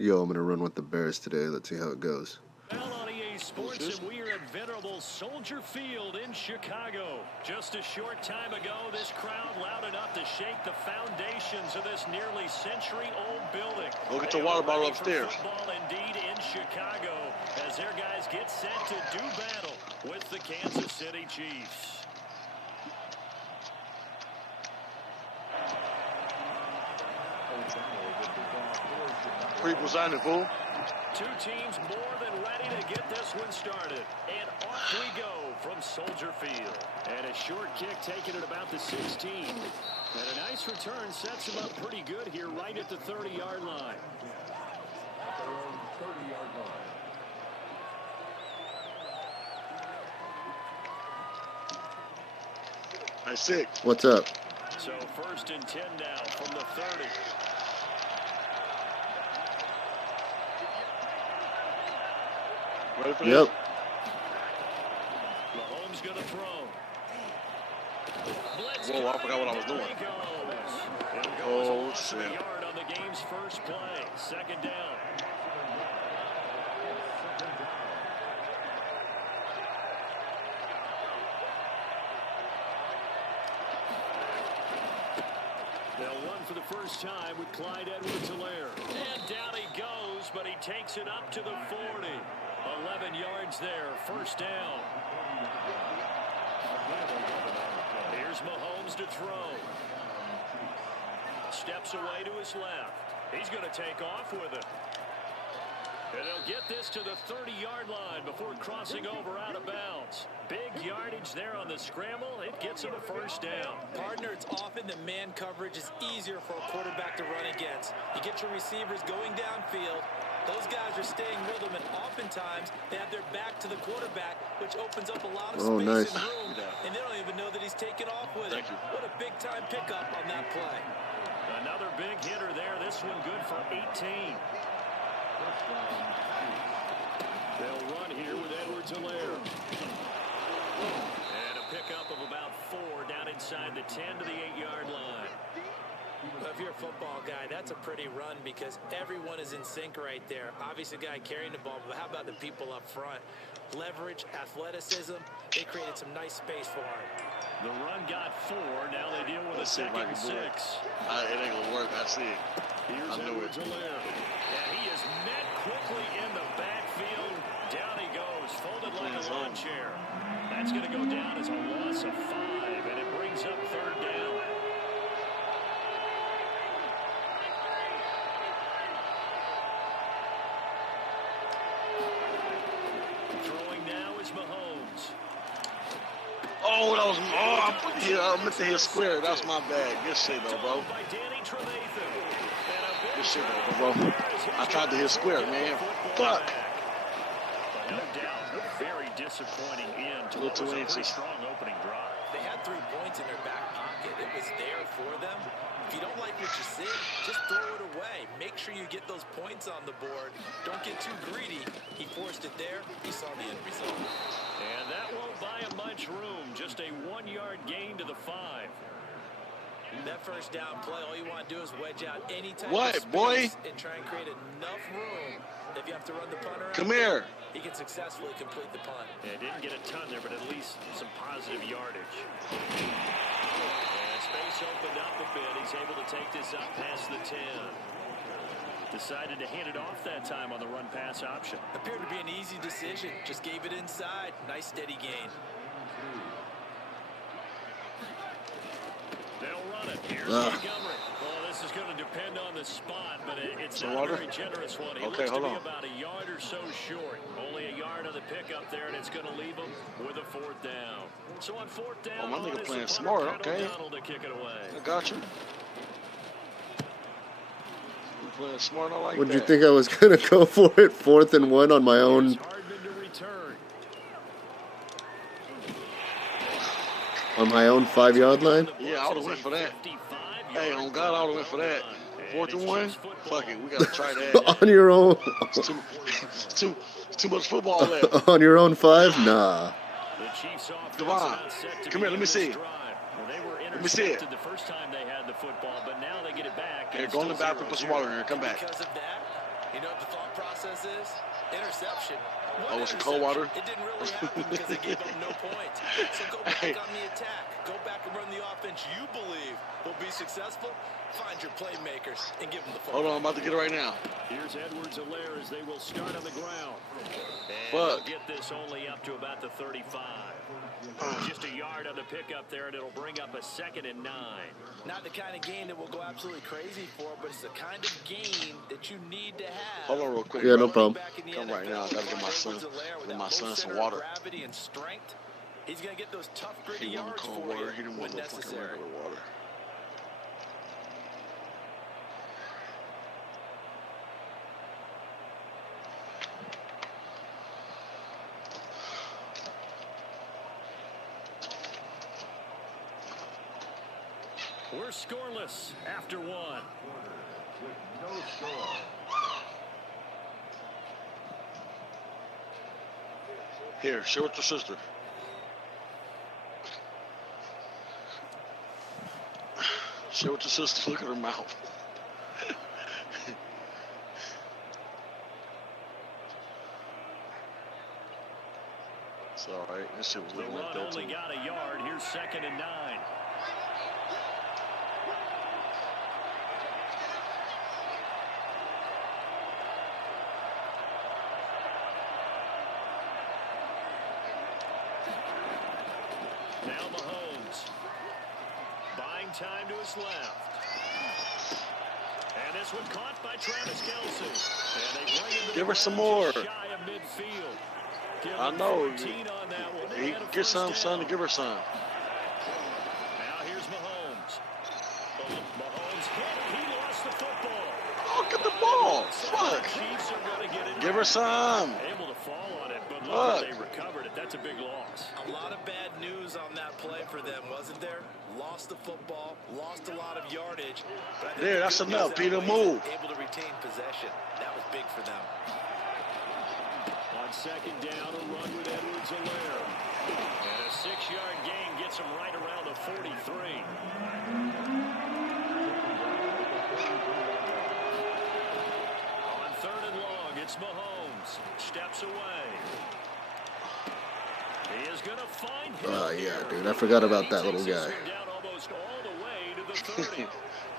Yo, I'm gonna run with the Bears today. Let's see how it goes. Well, on EA Sports, and we are at venerable Soldier Field in Chicago. Just a short time ago, this crowd loud enough to shake the foundations of this nearly century-old building. Go get your water bottle upstairs. Football indeed in Chicago, as their guys get set to do battle with the Kansas City Chiefs. People signing, fool. Two teams more than ready to get this one started. And off we go from Soldier Field. And a short kick taken at about the 16. And a nice return sets him up pretty good here right at the 30-yard line. Nice 6. What's up? So 1st and 10 now from the 30. Ready for Yep. this? Mahomes going to throw. Whoa, I forgot what I was doing. Oh, shit. Yard on the game's first play. 2nd down. They'll run for the first time with Clyde Edwards-Helaire. And down he goes, but he takes it up to the 40. 11 yards there, 1st down. Here's Mahomes to throw. Steps away to his left. He's going to take off with it. And he'll get this to the 30-yard line before crossing over out of bounds. Big yardage there on the scramble. It gets him a 1st down. Partner, it's often that man coverage is easier for a quarterback to run against. You get your receivers going downfield. Those guys are staying rhythm, and oftentimes they have their back to the quarterback, which opens up a lot of space and room, and they don't even know that he's taken off with it. What a big-time pickup on that play. Another big hitter there. This one good for 18. They'll run here with Edwards-Helaire. And a pickup of about 4 down inside the 10 to the 8-yard line. Well, if you're a football guy, that's a pretty run because everyone is in sync right there. Obviously, the guy carrying the ball, but how about the people up front? Leverage, athleticism, they created some nice space for him. The run got 4. Now they deal with a 2nd and 6. It ain't going to work. I see it. Here's Edwards-Helaire. And he is met quickly in the backfield. Down he goes, folded like a lawn chair. That's going to go down as a loss of 5, and it brings up 3rd down. Throwing now is Mahomes. Oh, that was. I meant to hit square. That's my bad. Good shit, though, bro. Good shit, though, bro. I tried to hit square, man. Fuck. No doubt, very disappointing end to what was a pretty strong opening drive. They had 3 points in their back pocket. It was there for them. If you don't like what you see, just throw it away. Make sure you get those points on the board. Don't get too greedy. He forced it there. He saw the end result. And that won't buy him much room. Just a 1-yard gain to the 5. That 1st down play, all you want to do is wedge out any type of space boy? And try and create enough room. If you have to run the punter out, come here. He can successfully complete the punt. Yeah, didn't get a ton there, but at least some positive yardage. And space opened up a bit. He's able to take this up past the 10. Decided to hand it off that time on the run-pass option. Appeared to be an easy decision. Just gave it inside. Nice steady gain. They'll run it. Here's Montgomery. Well, this is going to depend on the spot, but it's not a very generous one. He looks to be about a yard or so short. Only a yard on the pickup there, and it's going to leave him with a 4th down. So on 4th down, my nigga playing smart, okay. To kick it away. I got you. You playing smart, I like Would that. you think I was going to go for it? 4th and 1 on my own. On my own 5-yard line? Yeah, I would have went for that. Hey, on God, I would have went for that. 4th and 1? Fuck it, we got to try that. On your own? It's too much football left. On your own 5? Nah. Devon, come here, let me see. Let me see it. The first time they had the football, but now they get it back. Here, go in the bathroom, put some water in here, come back. Because of that, You know what the thought process is? Interception. Oh, it's Coldwater. It didn't really happen because they gave up no points. So go back on the attack. Go back and run the offense you believe will be successful. Find your playmakers and give them the football. Hold on, I'm about to get it right now. Here's Edwards-Helaire as they will start on the ground. And Fuck. they'll get this only up to about the 35. Just a yard on the pickup there, and it'll bring up a 2nd and 9. Not the kind of game that we'll go absolutely crazy for, but it's the kind of game that you need to have. Hold on real quick. Yeah, no problem. Come right now. I gotta get my son some water. Gravity and strength. He's gonna get those tough, gritty He wanted yards cold for water. you He didn't when want no fucking necessary. regular water. We're scoreless after 1. No score. Here, share with your sister. Share with your sister. Look at her mouth. It's all right. This shit was The looking like run that only too. got a yard. Here's 2nd and 9. Now Mahomes. Buying time to his left. And this one caught by Travis Kelce. And they bring him to Give the her some ground more. just shy of midfield. Give I him know. 14 on that one. He And a get some, first son, down. to give her some. Now here's Mahomes. Mahomes hit. He lost the football. Oh, get the ball. Fuck. Chiefs are going to get it. Give her some. Able to fall on it, but look, Fuck. they recovered it. That's a big loss. A lot of bad news on that play for them, wasn't there? Lost the football, lost a lot of yardage. But I think There, the that's good enough, news that Peter, way is move. they're able to retain possession. That was big for them. On 2nd down, a run with Edwards-Helaire. And a 6-yard gain gets him right around the 43. On 3rd and long, it's Mahomes. Steps away. He is going to find him. Oh, yeah, dude. I forgot about that little He takes guy. this one down almost all the way to the 30.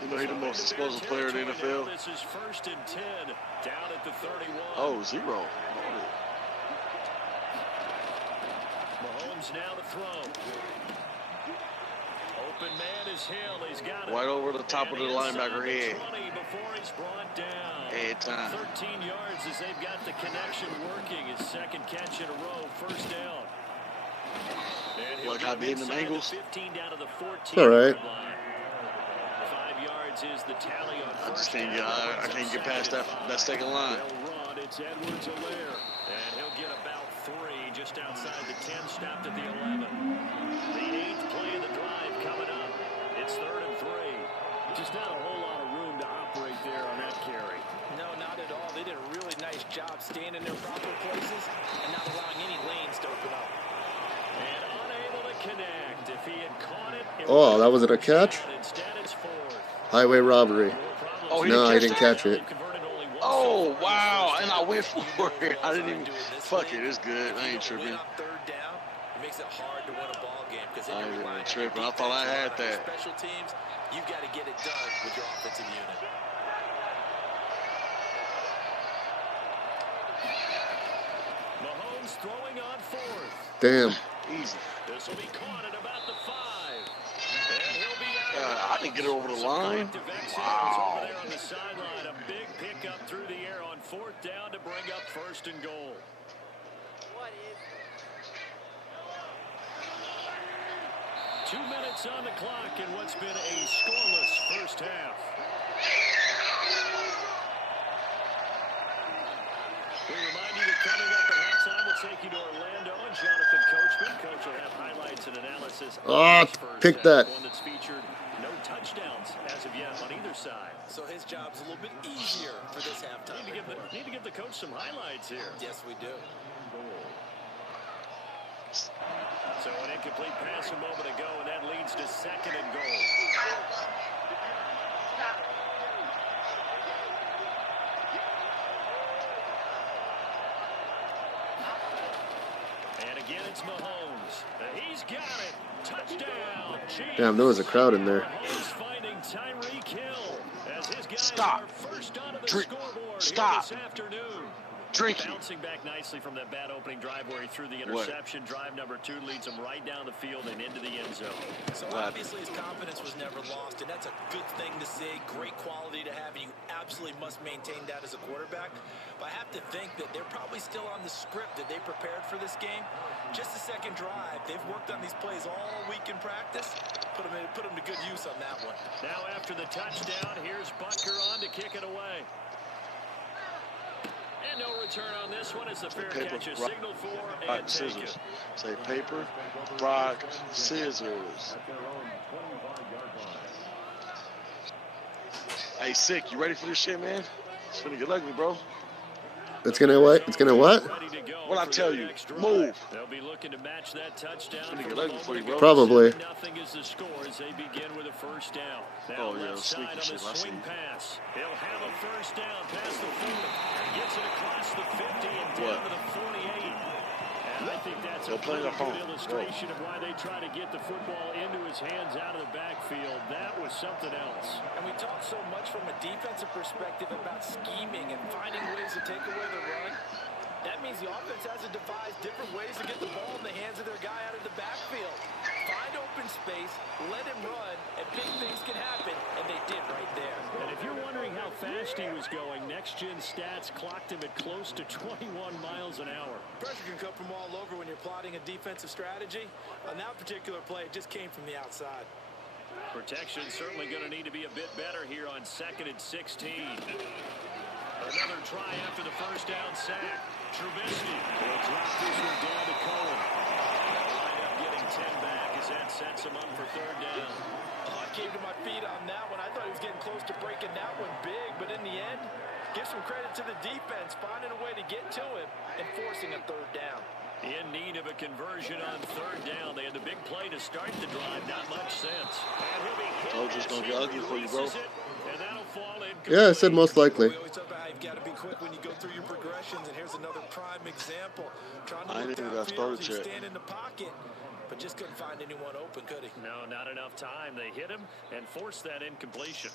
You know, he's the most explosive player in the NFL. This is 1st and 10 down at the 31. Oh, 0. Mahomes now to throw. Open man is Hill. He's got it. Right over the top of the linebacker head. 20 before he's brought down. Head time. 13 yards as they've got the connection working. His 2nd catch in a row. First down. And he'll Like get I did in inside the Bengals. 15 down to the 14. It's all right. 5 yards is the tally on I just first can't get. down. I can't get past that second line. They'll run. It's Edwards-Helaire. And he'll get about 3 just outside the 10, stopped at the 11. The 8th play of the drive coming up. It's 3rd and 3. Just not a whole lot of room to operate there on that carry. No, not at all. They did a really nice job staying in their proper places and not allowing any lanes to open up. And unable to connect. If he had caught it, Oh, that wasn't a catch? Instead, it's 4th. Highway robbery. Oh, he No, he didn't didn't catch catch it. Oh, wow. And I went for it. I didn't even. Fuck it. It's good. I ain't tripping. On 3rd down, it makes it hard to win a ball game because I then ain't you're even relying on tripping. your I thought I defense, had on your that. special teams. You've got to get it done with your offensive unit. Mahomes throwing on 4th. Damn. Easy. This will be caught at about the 5. And he'll be out. I didn't get it over the line. Wow. Over there on the sideline, a big pickup through the air on 4th down to bring up 1st and goal. What is 2 minutes on the clock in what's been a scoreless first half. We remind you that coming up at halftime, we'll take you to Orlando and Jonathan Coachman. Coach will have highlights and analysis. Ah, pick that. One that's featured no touchdowns as of yet on either side. So his job's a little bit easier for this halftime. Need to give the coach some highlights here. Yes, we do. So an incomplete pass a moment ago, and that leads to 2nd and goal. Again, it's Mahomes. He's got it. Touchdown. Chiefs. Damn, there was a crowd in there. Mahomes finding Tyreek Hill as his guys Stop. are first onto the Drink. scoreboard Stop. here this afternoon. Drinking. Bouncing back nicely from that bad opening drive where he threw the interception. Drive number 2 leads him right down the field and into the end zone. So obviously his confidence was never lost, and that's a good thing to see. Great quality to have, and you absolutely must maintain that as a quarterback. But I have to think that they're probably still on the script that they prepared for this game. Just the second drive. They've worked on these plays all week in practice. Put them to good use on that one. Now after the touchdown, here's Butker on to kick it away. And no return on this one as the fair catch is signaled for and taken. Scissors. Say paper, rock, scissors. Hey, Sick, you ready for this shit, man? It's finna get ugly, bro. It's gonna what? It's gonna what? What I tell you, move. They'll be looking to match that touchdown. It's gonna get ugly for you, bro. Probably. Nothing is the score as they begin with a first down. Oh, Now yeah, left sneaky side on shit, the I see. swing pass. He'll have a first down past the 40. Gets it across the 50 and down to the 48. And I think that's a They'll play pretty it good home. illustration of why they try to get the football into his hands out of the backfield. That was something else. And we talk so much from a defensive perspective about scheming and finding ways to take away the run. That means the offense has to devise different ways to get the ball in the hands of their guy out of the backfield. Find open space, let him run, and big things can happen, and they did right there. And if you're wondering how fast he was going, next-gen stats clocked him at close to 21 miles an hour. Pressure can come from all over when you're plotting a defensive strategy. On that particular play, it just came from the outside. Protection certainly going to need to be a bit better here on 2nd and 16. Another try after the first down sack. Trubisky will drop this one down to Cohen. They'll wind up getting 10 back as that sets him up for 3rd down. Oh, I came to my feet on that one. I thought he was getting close to breaking that one big, but in the end, give some credit to the defense, finding a way to get to him and forcing a 3rd down. In need of a conversion on 3rd down. They had the big play to start the drive. Not much sense. And he'll be hit. Told you it's gonna get ugly for you, bro. And that'll fall in. Yeah, I said most likely. We always talk about how you've got to be quick when you go through your progressions, and here's another prime example. Trying to I look didn't even got downfield, started he yet. stand in the pocket, but just couldn't find anyone open, could he? No, not enough time. They hit him and forced that incompletion.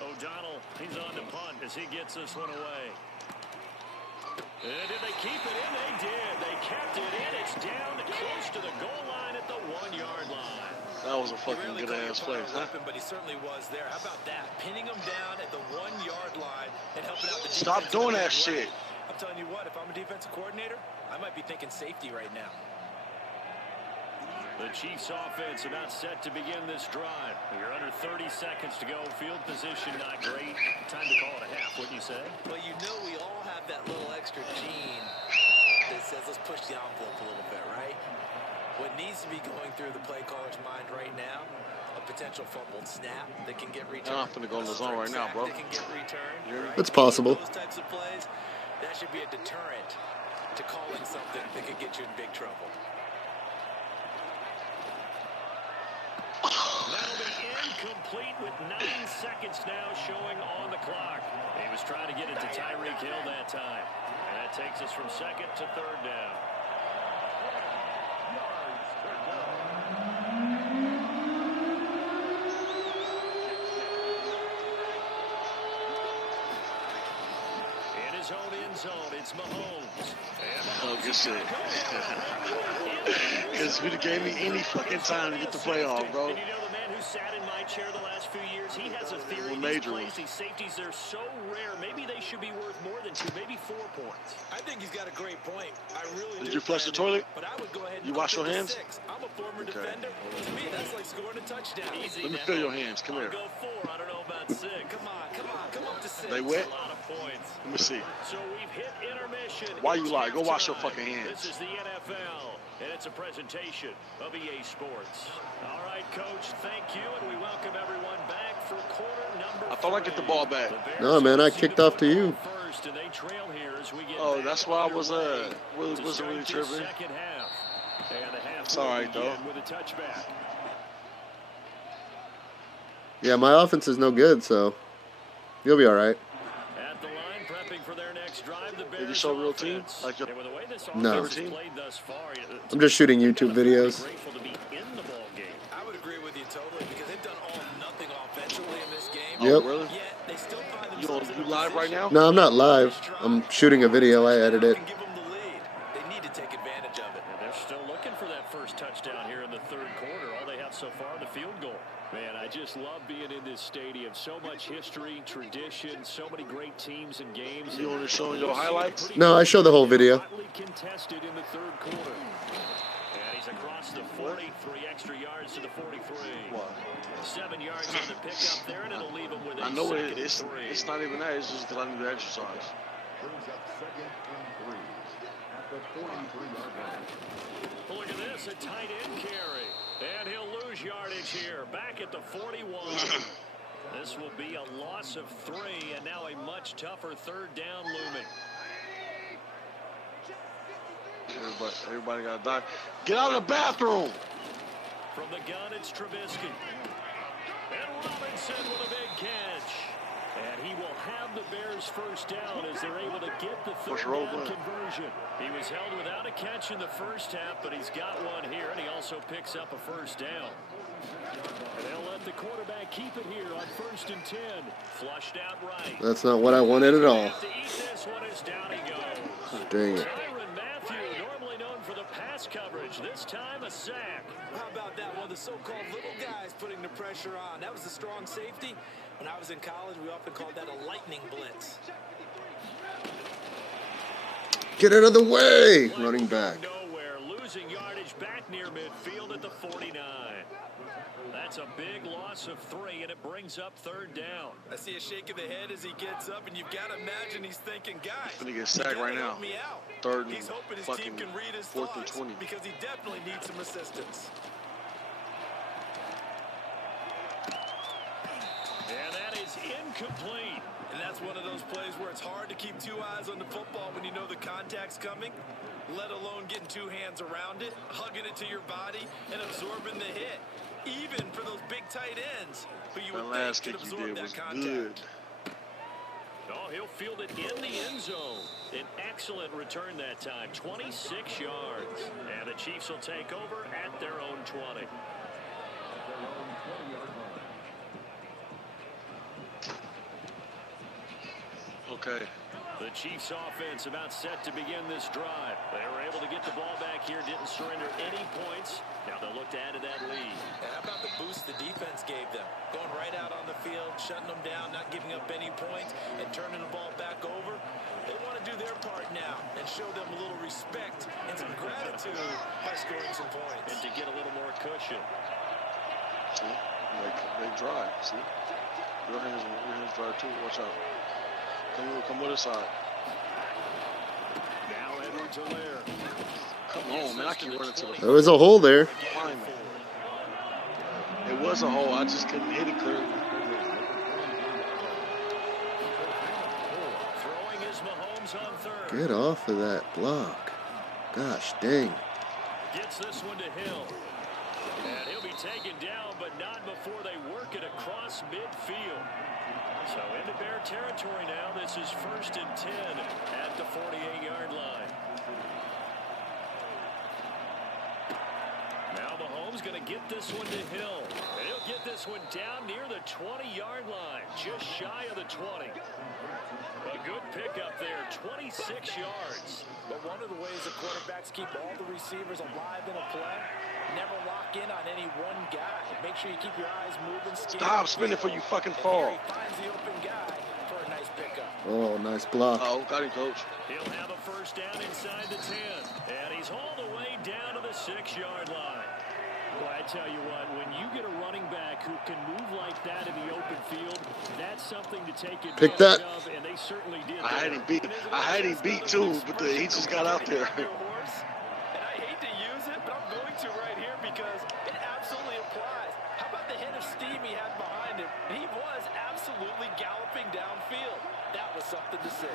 O'Donnell, he's on to punt as he gets this one away. Did they keep it in? They did. They kept it in. It's down close to the goal line at the 1-yard line. That was a fucking good ass play, huh? But he certainly was there. How about that? Pinning him down at the 1-yard line and helping out the defense. Stop doing that shit. I'm telling you what, if I'm a defensive coordinator, I might be thinking safety right now. The Chiefs offense about set to begin this drive. You're under 30 seconds to go. Field position not great. Time to call it a half, wouldn't you say? Well, you know we all have that little extra gene that says let's push the envelope a little bit, right? What needs to be going through the play caller's mind right now, a potential fumbled snap that can get returned. I'm finna go in the zone right now, bro. That can get returned, right? It's possible. Those types of plays, that should be a deterrent to calling something that could get you in big trouble. That'll be incomplete with 9 seconds now showing on the clock. He was trying to get it to Tyreek Hill that time. And that takes us from 2nd to 3rd down. In his own end zone, it's Mahomes. Oh, good shit. Because if you'd have gave me any fucking time to get the play off, bro. And you know the man who sat in my chair the last few years, he has a theory. These plays, these safeties, they're so rare. Maybe they should be worth more than 2, maybe 4 points. I think he's got a great point. I really Did you flush the toilet? But I would go ahead and You wash your up to hands? 6. I'm a former defender. To me, that's like scoring a touchdown. Easy Let me now. feel your hands. Come I'll here. go 4. I don't know about 6. Come up to 6. They wet? A lot of points. Let me see. So we've hit intermission. Why you It's lie? Go wash your halftime. fucking hands. This is the NFL, and it's a presentation of EA Sports. All right, Coach, thank you, and we welcome everyone back for quarter number 3. I thought I'd get the ball back. No, man, I kicked off to you. First, and they trail here as we get Oh, that's why I was underway to wasn't really start this tripping. second half. And the half It's all right, will though. begin with a touchback. Yeah, my offense is no good, so you'll be all right. At the line, prepping for their next quarterbacks drive the Did you Bears show real team? offense. Like your And with the way this No. offense has team? played thus far, it's I'm just shooting YouTube really videos. grateful to be in the ball game. I would agree with you totally because they've done all nothing offensively in this game. Yep. Oh, really? Yet they still find You themselves in you a live right position now? No, I'm not live. I'm shooting a video. I edit it. can give them the lead. They need to take advantage of it. And they're still looking for that first touchdown here in the third quarter. All they have so far, the field goal. Man, I just love being in this stadium. So much history, tradition, so many great teams and games. You only showing your highlights? No, I show the whole video. Hotly contested in the third quarter. And he's across the 40, 3 extra yards to the 43. What? 7 yards on the pickup there, and it'll leave him with a I know second it's and 3. it's not even that. It's just because I need to exercise. Brings up 2nd and 3 at the 43-yard line. Well, look at this, a tight end carry. And he'll lose yardage here, back at the 41. This will be a loss of 3, and now a much tougher third down looming. Everybody got to die. Get out of the bathroom. From the gun, it's Trubisky. And Robinson with a big catch. And he will have the Bears first down as they're able to get the third down conversion. He was held without a catch in the first half, but he's got one here, and he also picks up a first down. And they'll let the quarterback keep it here on 1st and 10. Flushed out right. That's not what I wanted at all. To eat this one as down he goes. Dang it. Tyrann Mathieu, normally known for the pass coverage, this time a sack. How about that? One of the so-called little guys putting the pressure on. That was the strong safety. When I was in college, we often called that a lightning blitz. Get out of the way, running back. Nowhere, losing yardage back near midfield at the 49. That's a big loss of 3, and it brings up third down. I see a shake of the head as he gets up, and you've got to imagine he's thinking, guys, He's gonna get sacked right now. help me out. 3rd and He's hoping his fucking team can read his 4th and thoughts 20. because he definitely needs some assistance. And that is incomplete. And that's one of those plays where it's hard to keep 2 eyes on the football when you know the contact's coming, let alone getting 2 hands around it, hugging it to your body, and absorbing the hit. Even for those big tight ends, but you That would last think kick could you absorb did that was contact. good. Oh, he'll field it in the end zone. An excellent return that time, 26 yards. And the Chiefs will take over at their own 20. Okay. The Chiefs offense about set to begin this drive. They were able to get the ball back here, didn't surrender any points. Now they'll look to add to that lead. And how about the boost the defense gave them? Going right out on the field, shutting them down, not giving up any points, and turning the ball back over. They want to do their part now and show them a little respect and some gratitude by scoring some points. And to get a little more cushion. See? They drive. See? Your hands drive too. Watch out. Come with us side. Now Edwards Helaire. Come on, man. I keep running to the There was a hole there. line, man. It was a hole. I just couldn't hit it clearly. Throwing is Mahomes on 3rd. Get off of that block. Gosh dang. Gets this one to Hill. And he'll be taken down, but not before they work it across midfield. So into Bear territory now. This is 1st and 10 at the 48-yard line. Now Mahomes going to get this one to Hill. And he'll get this one down near the 20-yard line, just shy of the 20. A good pickup there, 26 yards. But one of the ways the quarterbacks keep all the receivers alive in a play, never lock in on any one guy. Make sure you keep your eyes moving. Stop spinning for you fucking fall. He finds the open guy for a nice pickup. Oh, nice block. Oh, got him, coach. He'll have a first down inside the 10. And he's hauled away down to the 6-yard line. Well, I tell you what, when you get a running back who can move like that in the open field, that's something to take advantage Pick that. of, and they certainly did. I had him beat too, but he just got out there. And I hate to use it, but I'm going to right here because it absolutely applies. How about the hit of steam he had behind him? He was absolutely galloping downfield. That was something to see.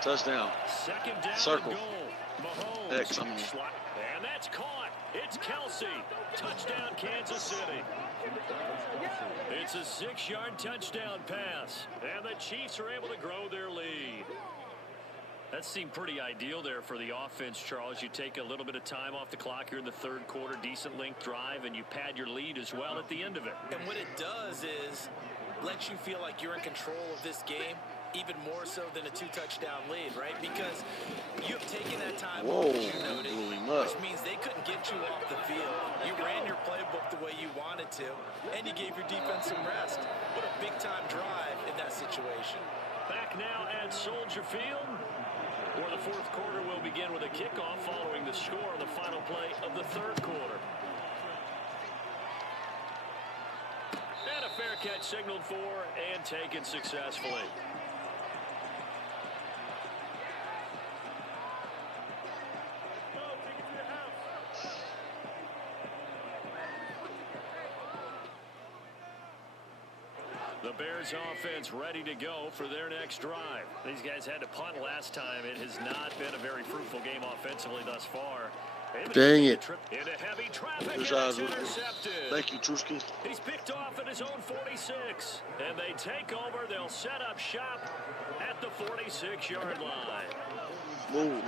Touchdown. Second down Circle. and goal. Mahomes. X, I mean. And that's caught. It's Kelsey. Touchdown, Kansas City. It's a 6-yard touchdown pass. And the Chiefs are able to grow their lead. That seemed pretty ideal there for the offense, Charles. You take a little bit of time off the clock here in the third quarter, decent length drive, and you pad your lead as well at the end of it. And what it does is lets you feel like you're in control of this game, even more so than a 2-touchdown lead, right? Because you've taken that time off, as you noted, which means they couldn't get you off the field. You ran your playbook the way you wanted to, and you gave your defense some rest. What a big-time drive in that situation. Back now at Soldier Field, where the fourth quarter will begin with a kickoff following the score of the final play of the third quarter. And a fair catch signaled for and taken successfully. The Bears offense ready to go for their next drive. These guys had to punt last time. It has not been a very fruitful game offensively thus far. Dang it. Into heavy traffic, and Good it's job. intercepted. Thank you, Trusky. He's picked off at his own 46. And they take over. They'll set up shop at the 46-yard line. Move.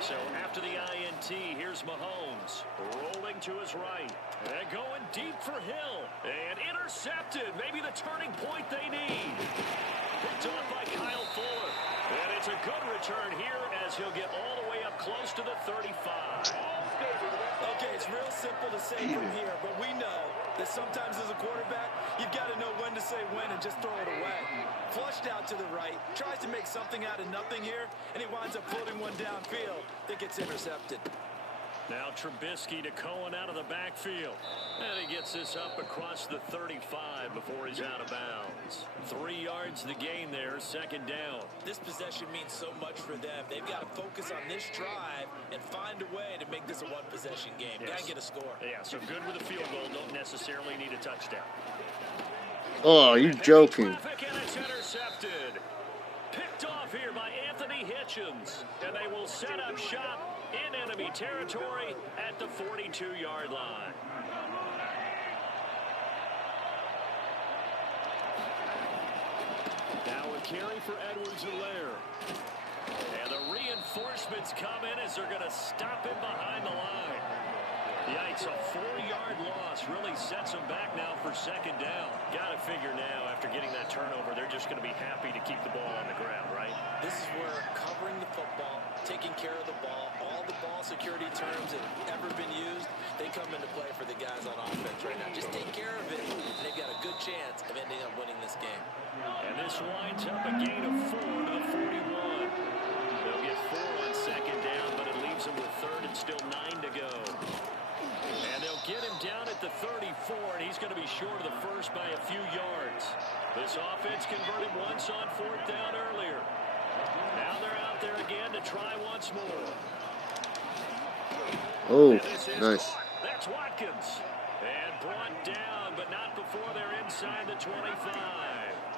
So after the INT, here's Mahomes rolling to his right and going deep for Hill and intercepted. Maybe the turning point they need. Picked off by Kyle Fuller. And it's a good return here as he'll get all the way up close to the 35. Okay, it's real simple to say from here, but we know that sometimes as a quarterback, you've got to know when to say when and just throw it away. Flushed out to the right, tries to make something out of nothing here, and he winds up floating one downfield that gets intercepted. Now Trubisky to Cohen out of the backfield. And he gets this up across the 35 before he's out of bounds. 3 yards to gain there, second down. This possession means so much for them. They've got to focus on this drive and find a way to make this a one-possession game. Yes. Got to get a score. Yeah, so good with a field goal. Don't necessarily need a touchdown. Oh, you joking. Traffic, and it's intercepted. Picked off here by Anthony Hitchens. And they will set up shop in enemy territory at the 42-yard line. Now a carry for Edwards-Helaire. And the reinforcements come in as they're going to stop him behind the line. Yikes, a 4-yard loss really sets them back now for second down. Got to figure now, after getting that turnover, they're just going to be happy to keep the ball on the ground, right? This is where covering the football, taking care of the ball, all the ball security terms that have ever been used, they come into play for the guys on offense right now. Just take care of it, and they've got a good chance of ending up winning this game. And this winds up a gain of 4 to the 41. They'll get 4 on second down, but it leaves them with third and still 9 to go. And they'll get him down at the 34, and he's going to be short of the first by a few yards. This offense converted once on fourth down earlier. Now they're out there again to try once more. Oh, nice. Caught. That's Watkins. And brought down, but not before they're inside the 25.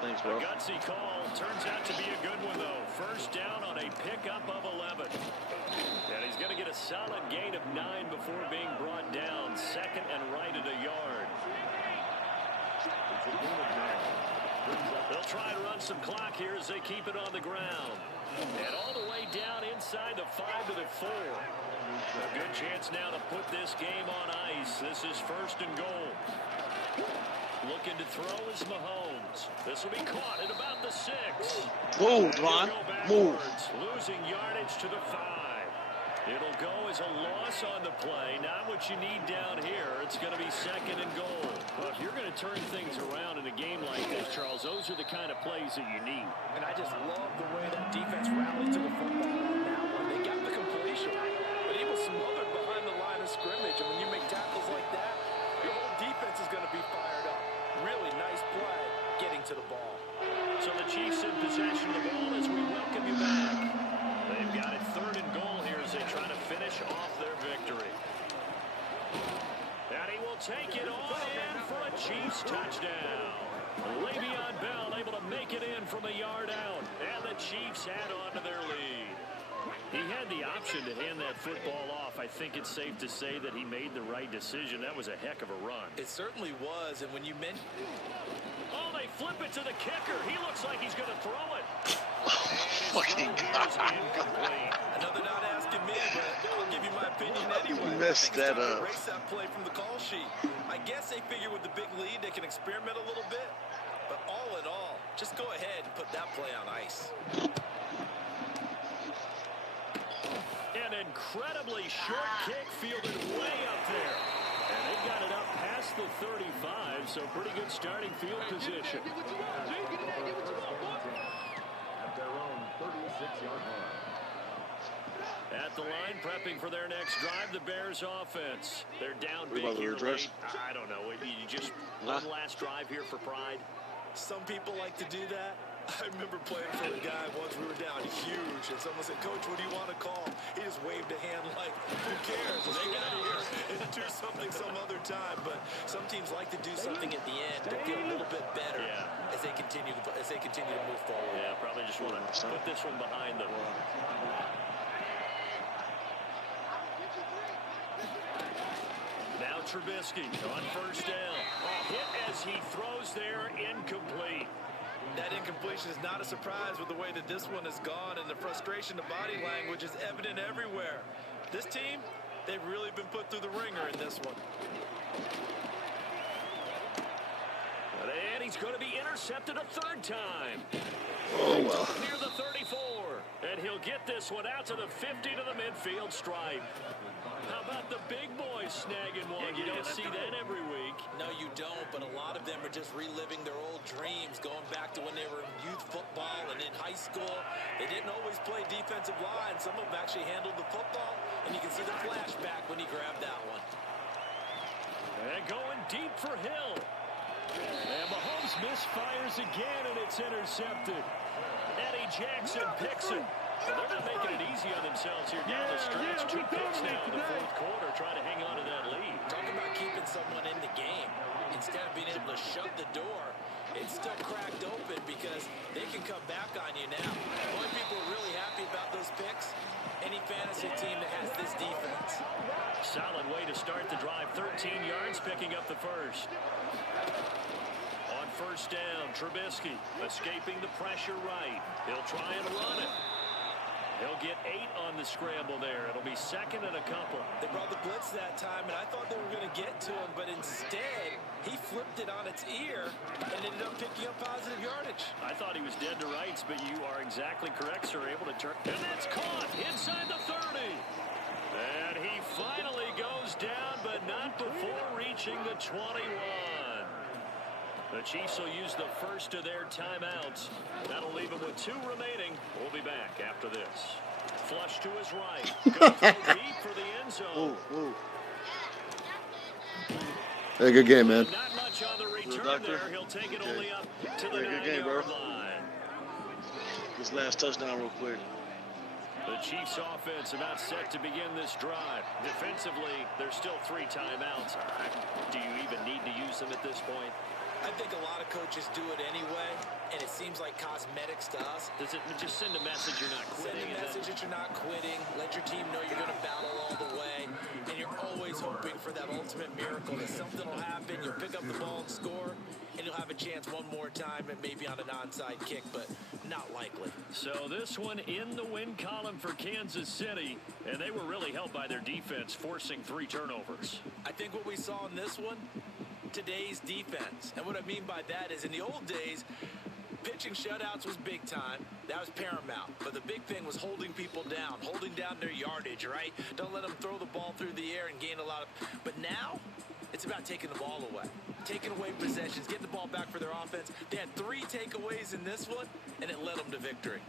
Thanks, bro. A gutsy call. Turns out to be a good one, though. First down on a pickup of 11. And he's going to get a solid gain of 9 before being brought down. Second and right at a yard. They'll try to run some clock here as they keep it on the ground. And all the way down inside the 5 to the 4. A good chance now to put this game on ice. This is first and goal. Looking to throw is Mahomes. This will be caught at about the 6. Move, Ron. Move. Losing yardage to the 5. It'll go as a loss on the play. Not what you need down here. It's going to be second and goal. Well, if you're going to turn things around in a game like this, Charles, those are the kind of plays that you need. And I just love the way that defense rallied to the football on that one. They got the completion, but he was smothered behind the line of scrimmage. And when you make tackles like that, your whole defense is going to be fired up. Really nice play getting to the ball. So the Chiefs in possession of the ball as we welcome you back. They've got it third and goal here as they try to finish off their victory. And he will take it on in for a Chiefs touchdown. Le'Veon Bell able to make it in from a yard out. And the Chiefs add on to their lead. He had the option to hand that football off. I think it's safe to say that he made the right decision. That was a heck of a run. It certainly was, and when you mentioned... Oh, they flip it to the kicker. He looks like he's going to throw it. Fucking God. Another not asking me, but I'll give you my opinion anyway. You messed that up. Erase that play from the call sheet. I guess they figure with the big lead they can experiment a little bit, but all in all, just go ahead and put that play on ice. An incredibly short kick fielded way up there. And they got it up past the 35, so pretty good starting field position. At their own 36-yard line. At the line, prepping for their next drive, the Bears offense. They're down What big about the here address? late. I don't know. You just one last drive here for pride. Some people like to do that. I remember playing for a guy once. We were down huge, and someone said, "Coach, what do you want to call?" He just waved a hand like, "Who cares? Let's get out of here and do something some other time." But some teams like to do something at the end to feel a little bit better as they continue to move forward. Yeah, probably just want to put this one behind them. Now Trubisky on first down. A hit as he throws there, incomplete. That incompletion is not a surprise with the way that this one has gone, and the frustration of body language is evident everywhere. This team, they've really been put through the ringer in this one. And he's going to be intercepted a third time. Oh, well. Near the 34. And he'll get this one out to the 50 to the midfield stripe. How about the big boys snagging one? You don't see that every week. No, you don't, but a lot of them are just reliving their old dreams, going back to when they were in youth football and in high school. They didn't always play defensive line. Some of them actually handled the football, and you can see the flashback when he grabbed that one. And going deep for Hill. And Mahomes misfires again, and it's intercepted. Eddie Jackson picks it. They're not making it easy on themselves here down the stretch. 2 picks now in the fourth quarter, trying to hang on to that lead. Talk about keeping someone in the game. Instead of being able to shut the door, it's still cracked open because they can come back on you now. More people are really happy about those picks. Any fantasy team that has this defense. Solid way to start the drive. 13 yards, picking up the first. On first down, Trubisky escaping the pressure right. He'll try and run it. He'll get 8 on the scramble there. It'll be second and a couple. They brought the blitz that time, and I thought they were going to get to him, but instead, he flipped it on its ear and ended up picking up positive yardage. I thought he was dead to rights, but you are exactly correct, sir. Able to turn. And that's caught inside the 30. And he finally goes down, but not before reaching the 21. The Chiefs will use the first of their timeouts. That'll leave them with 2 remaining. We'll be back after this. Flush to his right. Good throw deep for the end zone. Hey, good game, man. Not much on the return there. He'll take it only up to the 9-yard line. This last touchdown real quick. The Chiefs offense about set to begin this drive. Defensively, there's still 3 timeouts. Do you even need to use them at this point? I think a lot of coaches do it anyway, and it seems like cosmetics to us. Does it just send a message you're not quitting? Send a message that you're not quitting. Let your team know you're going to battle all the way, and you're always hoping for that ultimate miracle that something will happen. You'll pick up the ball and score, and you'll have a chance one more time, and maybe on an onside kick, but not likely. So this one in the win column for Kansas City, and they were really helped by their defense, forcing 3 turnovers. I think what we saw in this one, today's defense. And what I mean by that is in the old days, pitching shutouts was big time. That was paramount. But the big thing was holding people down, holding down their yardage, right? Don't let them throw the ball through the air and gain a lot of... But now, it's about taking the ball away. Taking away possessions, getting the ball back for their offense. They had 3 takeaways in this one, and it led them to victory.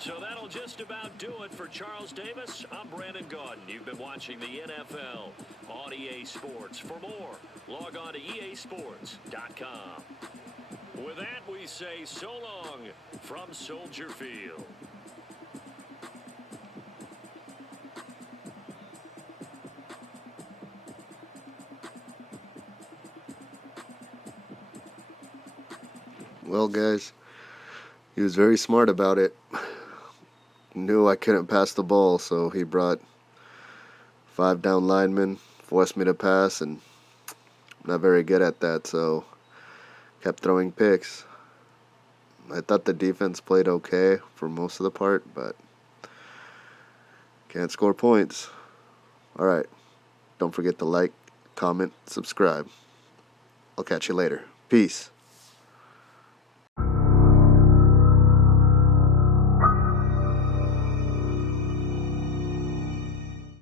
So that'll just about do it for Charles Davis. I'm Brandon Gaudin. You've been watching the NFL on EA Sports. For more, log on to easports.com. With that, we say so long from Soldier Field. Well, guys, he was very smart about it. Knew I couldn't pass the ball, so he brought 5 down linemen, forced me to pass, and I'm not very good at that, so kept throwing picks. I thought the defense played okay for most of the part, but can't score points. All right. Don't forget to like, comment, subscribe. I'll catch you later. Peace.